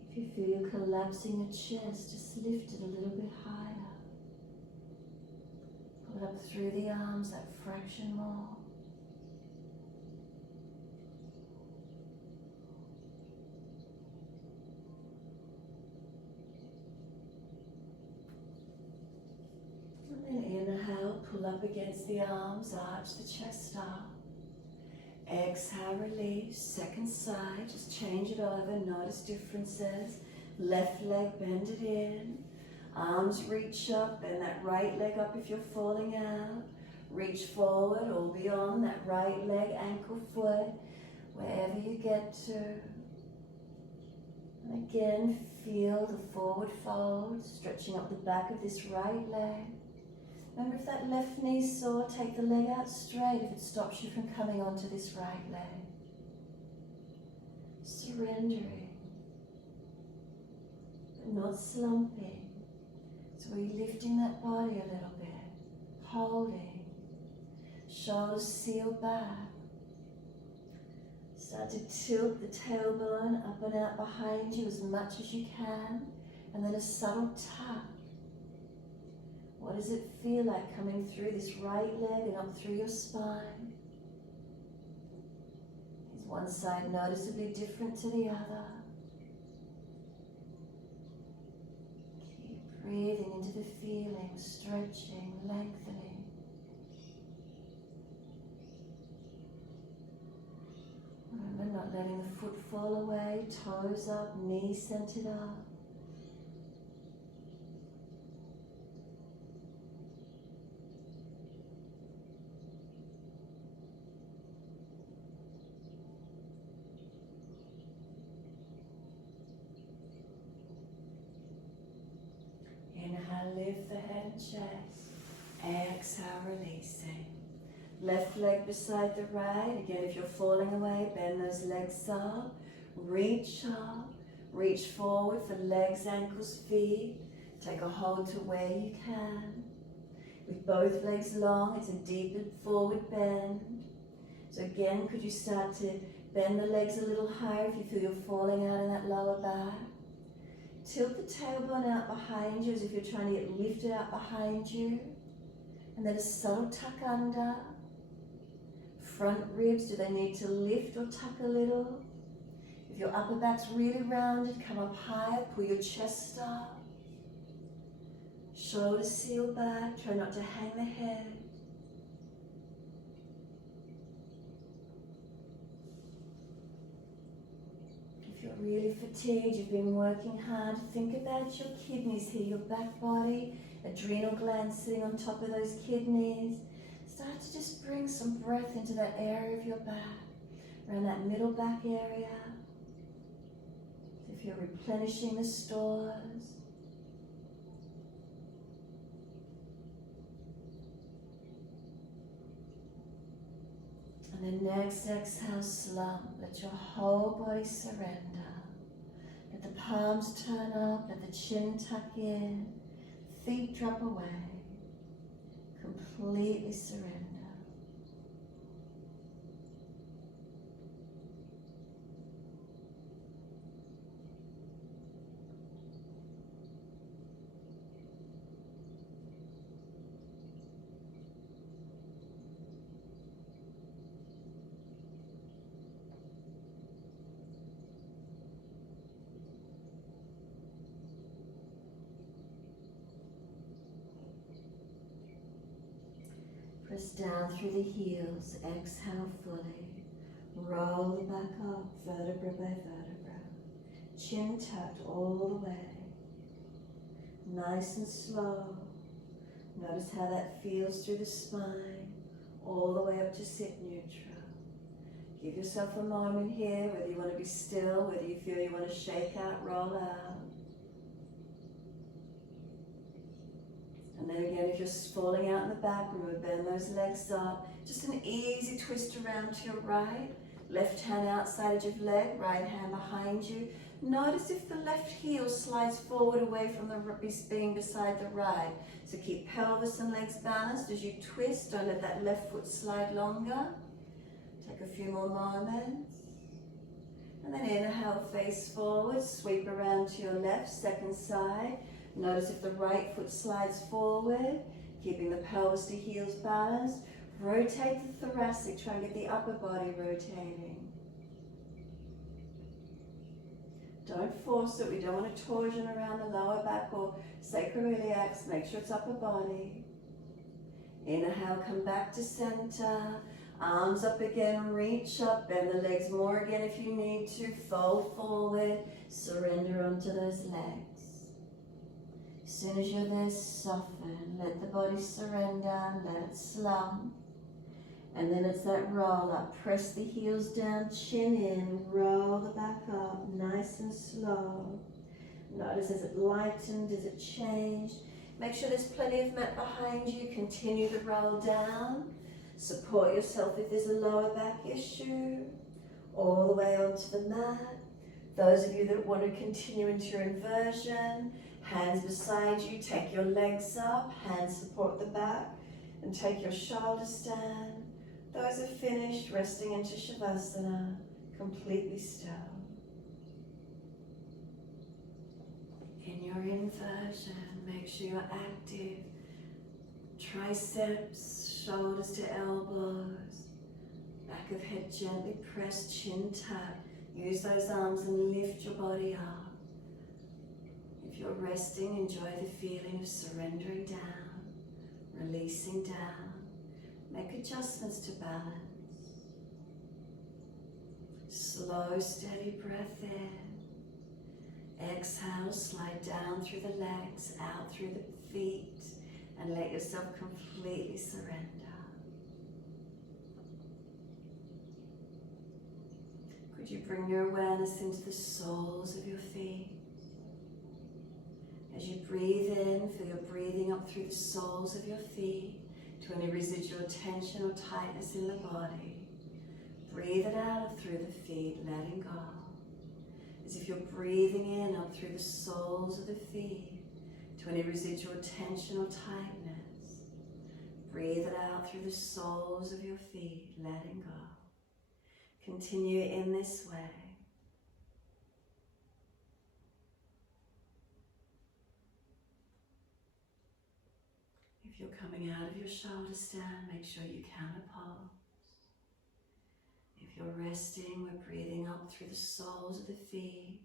If you feel you're collapsing your chest, just lift it a little bit higher. Pull it up through the arms, that fraction more. And then inhale, pull up against the arms, arch the chest up. Exhale, release, second side, just change it over, notice differences. Left leg, bend it in. Arms reach up, bend that right leg up if you're falling out. Reach forward or beyond that right leg, ankle, foot, wherever you get to. And again, feel the forward fold, stretching up the back of this right leg. Remember, if that left knee's sore, take the leg out straight if it stops you from coming onto this right leg. Surrendering, but not slumping. So we're lifting that body a little bit, holding. Shoulders seal back. Start to tilt the tailbone up and out behind you as much as you can, and then a subtle tuck. What does it feel like coming through this right leg and up through your spine? Is one side noticeably different to the other? Keep breathing into the feeling, stretching, lengthening. Remember, not letting the foot fall away, toes up, knees centered up. Inhale, lift the head and chest. Exhale, releasing. Left leg beside the right. Again, if you're falling away, bend those legs up. Reach up. Reach forward for legs, ankles, feet. Take a hold to where you can. With both legs long, it's a deeper forward bend. So again, could you start to bend the legs a little higher if you feel you're falling out in that lower back? Tilt the tailbone out behind you as if you're trying to get lifted out behind you. And then a subtle tuck under. Front ribs, do they need to lift or tuck a little? If your upper back's really rounded, come up higher, pull your chest up. Shoulders seal back, try not to hang the head. If you're really fatigued, you've been working hard, think about your kidneys here, your back body, adrenal glands sitting on top of those kidneys. Start to just bring some breath into that area of your back, around that middle back area. If you're replenishing the stores. And then next exhale, slump. Let your whole body surrender. Let the palms turn up, let the chin tuck in, feet drop away. Completely surrender. Press down through the heels, exhale fully. Roll the back up, vertebra by vertebra. Chin tucked all the way. Nice and slow. Notice how that feels through the spine, all the way up to sit neutral. Give yourself a moment here, whether you want to be still, whether you feel you want to shake out, roll out. And then again, if you're falling out in the back, remember, bend those legs up. Just an easy twist around to your right. Left hand outside of your leg, right hand behind you. Notice if the left heel slides forward away from the being beside the right. So keep pelvis and legs balanced as you twist. Don't let that left foot slide longer. Take a few more moments. And then inhale, face forward, sweep around to your left, second side. Notice if the right foot slides forward, keeping the pelvis to heels balanced. Rotate the thoracic, try and get the upper body rotating. Don't force it, we don't want a torsion around the lower back or sacroiliacs. Make sure it's upper body. Inhale, come back to center. Arms up again, reach up, bend the legs more again if you need to. Fold forward, surrender onto those legs. As soon as you're there, soften. Let the body surrender, let it slump. And then it's that roll up. Press the heels down, chin in, roll the back up, nice and slow. Notice as it lightened, as it changed. Make sure there's plenty of mat behind you. Continue to roll down. Support yourself if there's a lower back issue. All the way onto the mat. Those of you that want to continue into your inversion, hands beside you, take your legs up, hands support the back, and take your shoulder stand. Those are finished, resting into Shavasana, completely still. In your inversion, make sure you're active. Triceps, shoulders to elbows, back of head gently pressed, chin tucked. Use those arms and lift your body up. If you're resting, enjoy the feeling of surrendering down, releasing down. Make adjustments to balance. Slow, steady breath in. Exhale, slide down through the legs, out through the feet, and let yourself completely surrender. Could you bring your awareness into the soles of your feet? As you breathe in, feel your breathing up through the soles of your feet to any residual tension or tightness in the body. Breathe it out through the feet, letting go. As if you're breathing in up through the soles of the feet to any residual tension or tightness. Breathe it out through the soles of your feet, letting go. Continue in this way. If you're coming out of your shoulder stand, make sure you counterpose. If you're resting, we're breathing up through the soles of the feet.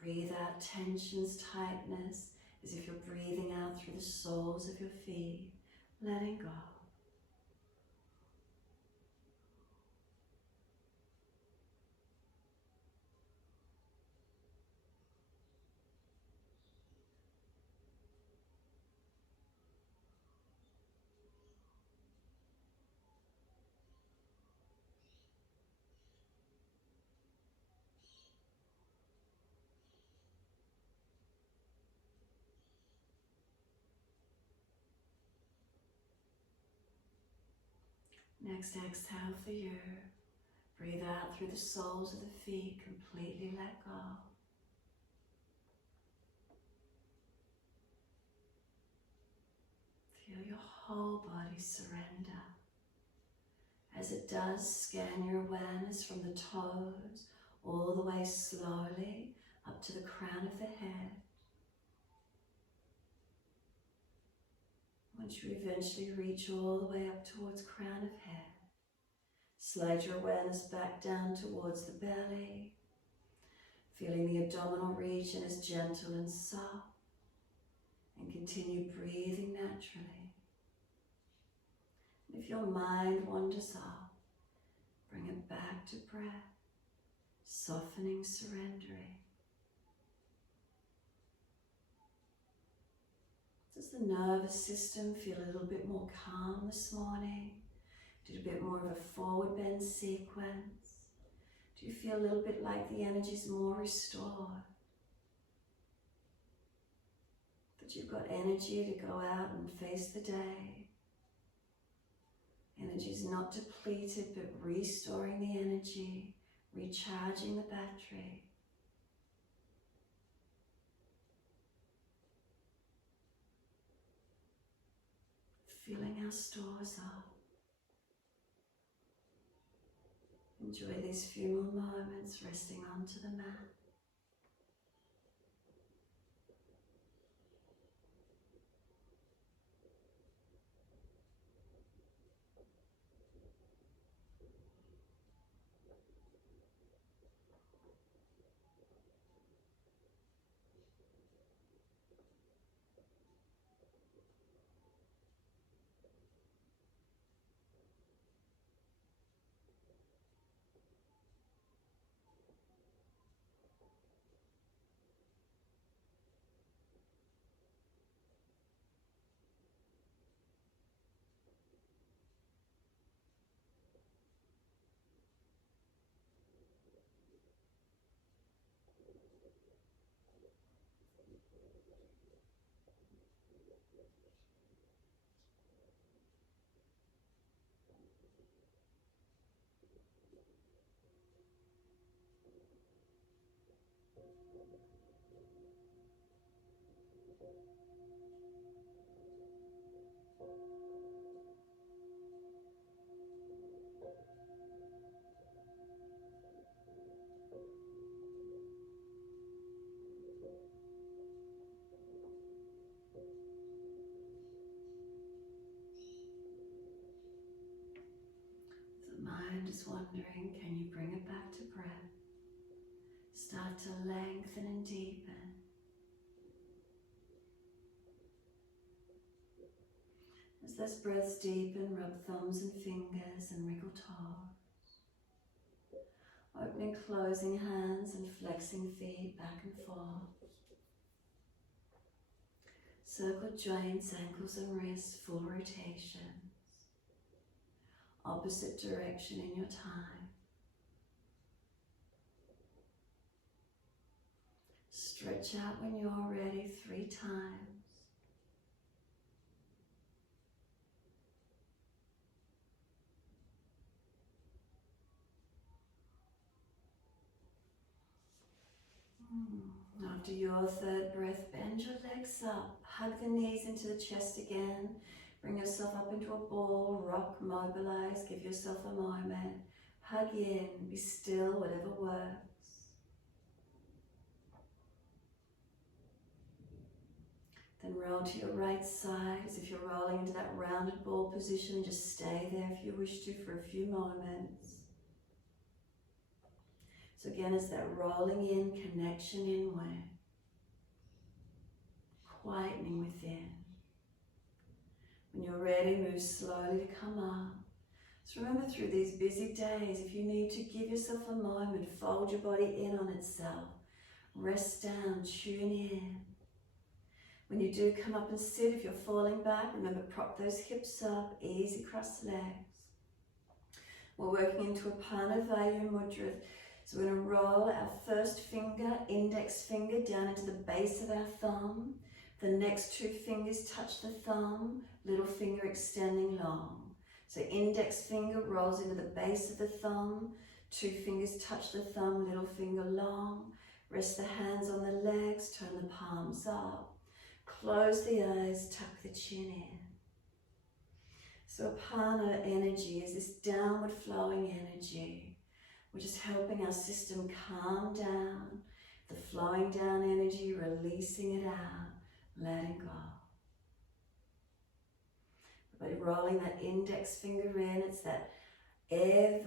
Breathe out tensions, tightness, as if you're breathing out through the soles of your feet, letting go. Next, exhale for you. Breathe out through the soles of the feet, completely let go. Feel your whole body surrender. As it does, scan your awareness from the toes all the way slowly up to the crown of the head. Once you eventually reach all the way up towards crown of head, slide your awareness back down towards the belly, feeling the abdominal region is gentle and soft, and continue breathing naturally. If if your mind wanders off, bring it back to breath, softening, surrendering. Does the nervous system feel a little bit more calm this morning? Did a bit more of a forward bend sequence? Do you feel a little bit like the energy's more restored? That you've got energy to go out and face the day? Energy's not depleted, but restoring the energy, recharging the battery. Filling our stores up. Enjoy these few more moments resting onto the mat. Mind is wandering, can you bring it back to breath? Start to lengthen and deepen. As those breaths deepen, rub thumbs and fingers and wriggle toes. Opening, closing hands and flexing feet back and forth. Circle joints, ankles and wrists, full rotation. Opposite direction in your time. Stretch out when you're ready 3 times. After your 3rd breath, bend your legs up, hug the knees into the chest again. Bring yourself up into a ball, rock, mobilize, give yourself a moment. Hug in, be still, whatever works. Then roll to your right side as if you're rolling into that rounded ball position. Just stay there if you wish to for a few moments. So again, it's that rolling in, connection inward, quietening within. When you're ready, move slowly to come up. So remember, through these busy days, if you need to, give yourself a moment, fold your body in on itself, rest down, tune in. When you do come up and sit, if you're falling back, remember, prop those hips up, easy cross legs. We're working into Apana Vayu Mudra. So we're going to roll our first finger, index finger, down into the base of our thumb. The next 2 fingers touch the thumb, little finger extending long. So index finger rolls into the base of the thumb, 2 fingers touch the thumb, little finger long. Rest the hands on the legs, turn the palms up. Close the eyes, tuck the chin in. So Apana energy is this downward flowing energy. We're just helping our system calm down, the flowing down energy, releasing it out, letting go. By rolling that index finger in, it's that air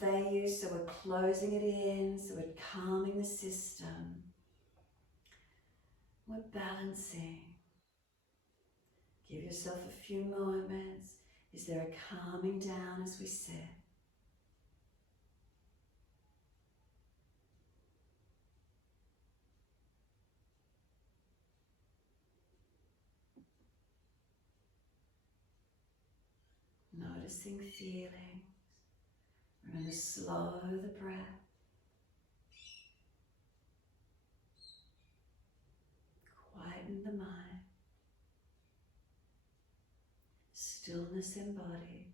vayu, so we're closing it in, so we're calming the system. We're balancing. Give yourself a few moments. Is there a calming down as we sit? Noticing feelings. Remember, slow the breath. Quieten the mind. Stillness embodied.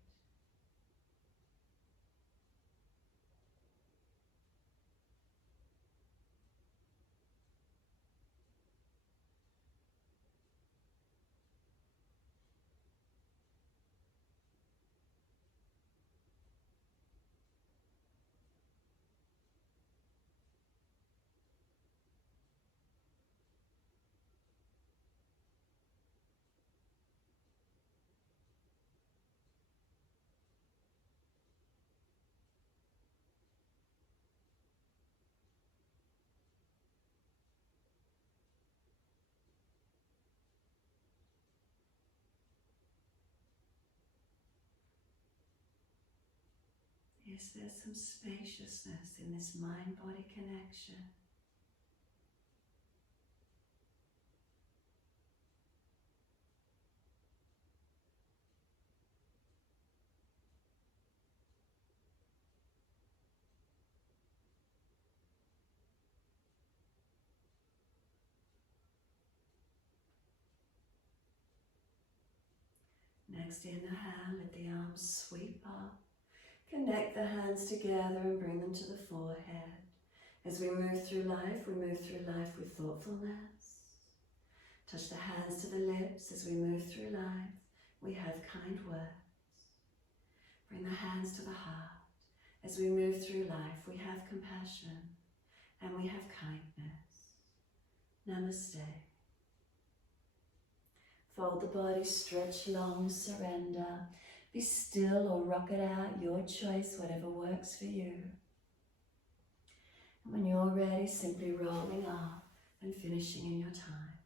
Is there some spaciousness in this mind-body connection? Next, inhale, let the arms sweep up. Connect the hands together and bring them to the forehead. As we move through life with thoughtfulness. Touch the hands to the lips as we move through life. We have kind words. Bring the hands to the heart. As we move through life, we have compassion and we have kindness. Namaste. Fold the body, stretch long, surrender. Be still or rock it out, your choice, whatever works for you. And when you're ready, simply rolling up and finishing in your time.